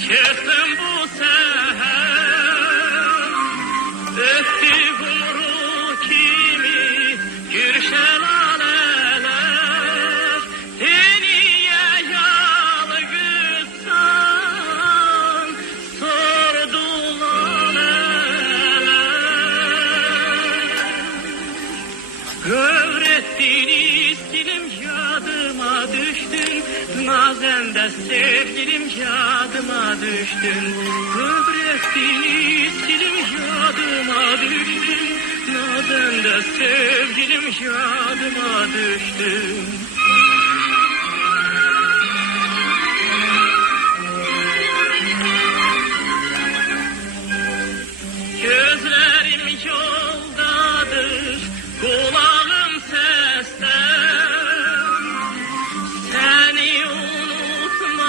Çıktım bu seher, öttü kumru kimi gür şelaleler. Niye yalgızsan sordular neler. Öğrettiğiniz dilim yadıma düştün, nazende sevgilim yadıma düştün. Öğrettiğiniz dilim yadıma düştün, nazende sevgilim yadıma düştün.